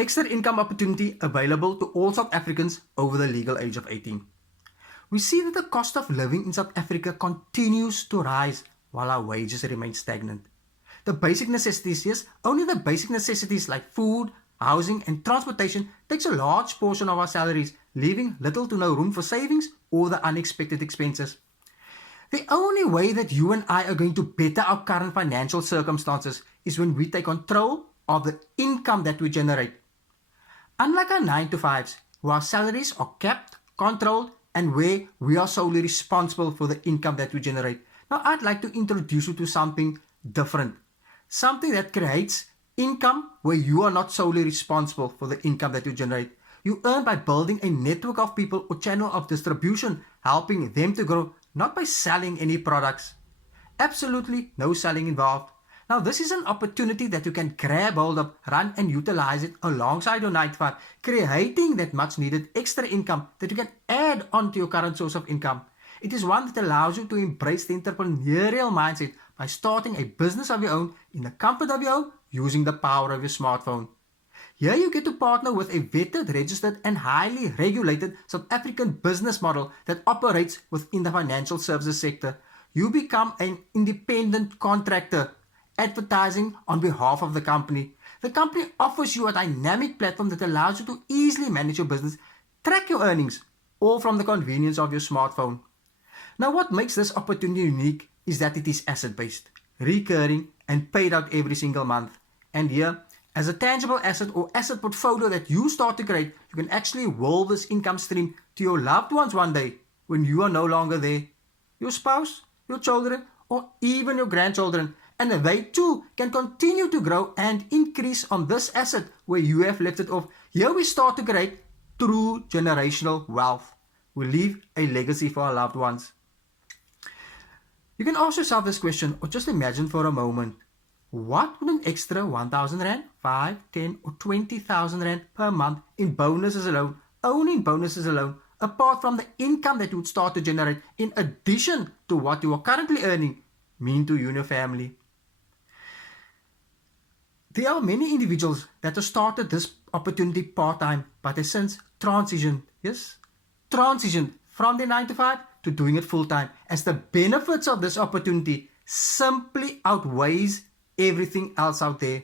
extra income opportunity available to all South Africans over the legal age of 18. We see that the cost of living in South Africa continues to rise while our wages remain stagnant. The basic necessities, yes, only the basic necessities like food, housing and transportation takes a large portion of our salaries, leaving little to no room for savings or the unexpected expenses. The only way that you and I are going to better our current financial circumstances is when we take control of the income that we generate. Unlike our 9 to 5s, where our salaries are capped, controlled, and where we are solely responsible for the income that we generate. Now, I'd like to introduce you to something different. Something that creates income where you are not solely responsible for the income that you generate. You earn by building a network of people or channel of distribution, helping them to grow, not by selling any products. Absolutely no selling involved. Now, this is an opportunity that you can grab hold of, run and utilize it alongside your 9 to 5, creating that much needed extra income that you can add on to your current source of income. It is one that allows you to embrace the entrepreneurial mindset by starting a business of your own in the comfort of your home using the power of your smartphone. Here you get to partner with a vetted, registered and highly regulated South African business model that operates within the financial services sector. You become an independent contractor, advertising on behalf of the company. The company offers you a dynamic platform that allows you to easily manage your business, track your earnings, all from the convenience of your smartphone. Now, what makes this opportunity unique is that it is asset-based, recurring, and paid out every single month. And here, as a tangible asset or asset portfolio that you start to create, you can actually roll this income stream to your loved ones one day when you are no longer there. Your spouse, your children, or even your grandchildren. And they too can continue to grow and increase on this asset where you have left it off. Here we start to create true generational wealth. We leave a legacy for our loved ones. You can ask yourself this question or just imagine for a moment. What would an extra 1,000 Rand, 5, 10 or 20,000 Rand per month in bonuses alone, only in bonuses alone, apart from the income that you would start to generate in addition to what you are currently earning, mean to you and your family? There are many individuals that have started this opportunity part-time, but have since transitioned from their 9 to 5 to doing it full-time, as the benefits of this opportunity simply outweighs everything else out there.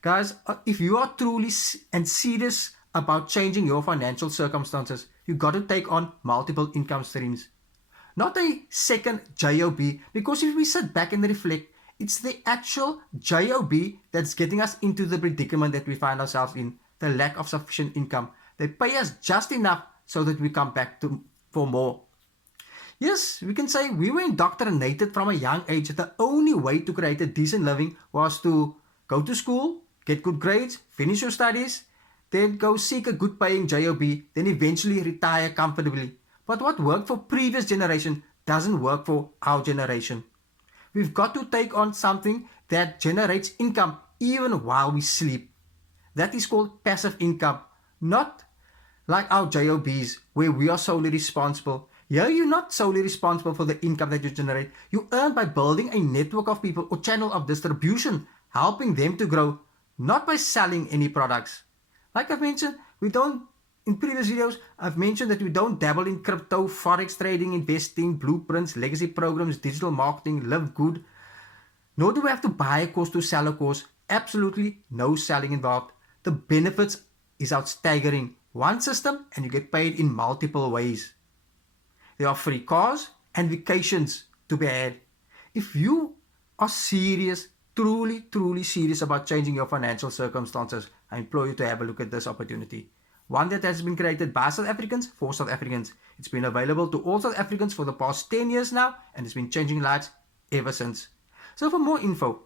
Guys, if you are truly and serious about changing your financial circumstances, you got to take on multiple income streams. Not a second job, because if we sit back and reflect, it's the actual job that's getting us into the predicament that we find ourselves in, the lack of sufficient income. They pay us just enough so that we come back for more. Yes, we can say we were indoctrinated from a young age that the only way to create a decent living was to go to school, get good grades, finish your studies, then go seek a good paying job, then eventually retire comfortably. But what worked for previous generation doesn't work for our generation. We've got to take on something that generates income even while we sleep. That is called passive income, not like our jobs where we are solely responsible. Here you're not solely responsible for the income that you generate. You earn by building a network of people or channel of distribution, helping them to grow, not by selling any products. Like I've mentioned, in previous videos, I've mentioned that we don't dabble in crypto, forex trading, investing, blueprints, legacy programs, digital marketing, live good. Nor do we have to buy a course to sell a course. Absolutely no selling involved. The benefits is out staggering. One system and you get paid in multiple ways. There are free cars and vacations to be had. If you are serious, truly serious about changing your financial circumstances, I implore you to have a look at this opportunity. One that has been created by South Africans for South Africans. It's been available to all South Africans for the past 10 years now, and it's been changing lives ever since. So for more info,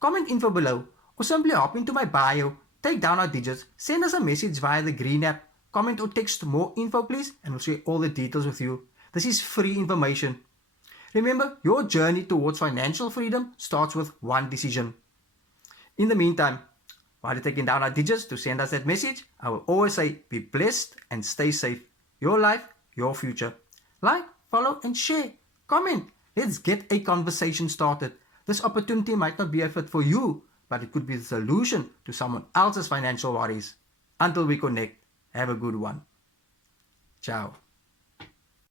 comment info below, or simply hop into my bio, take down our digits, send us a message via the green app, comment or text more info please, and we'll share all the details with you. This is free information. Remember, your journey towards financial freedom starts with one decision. In the meantime, while you're taking down our digits to send us that message, I will always say, be blessed and stay safe. Your life, your future. Like, follow and share. Comment. Let's get a conversation started. This opportunity might not be a fit for you, but but it could be the solution to someone else's financial worries. Until we connect, have a good one. Ciao.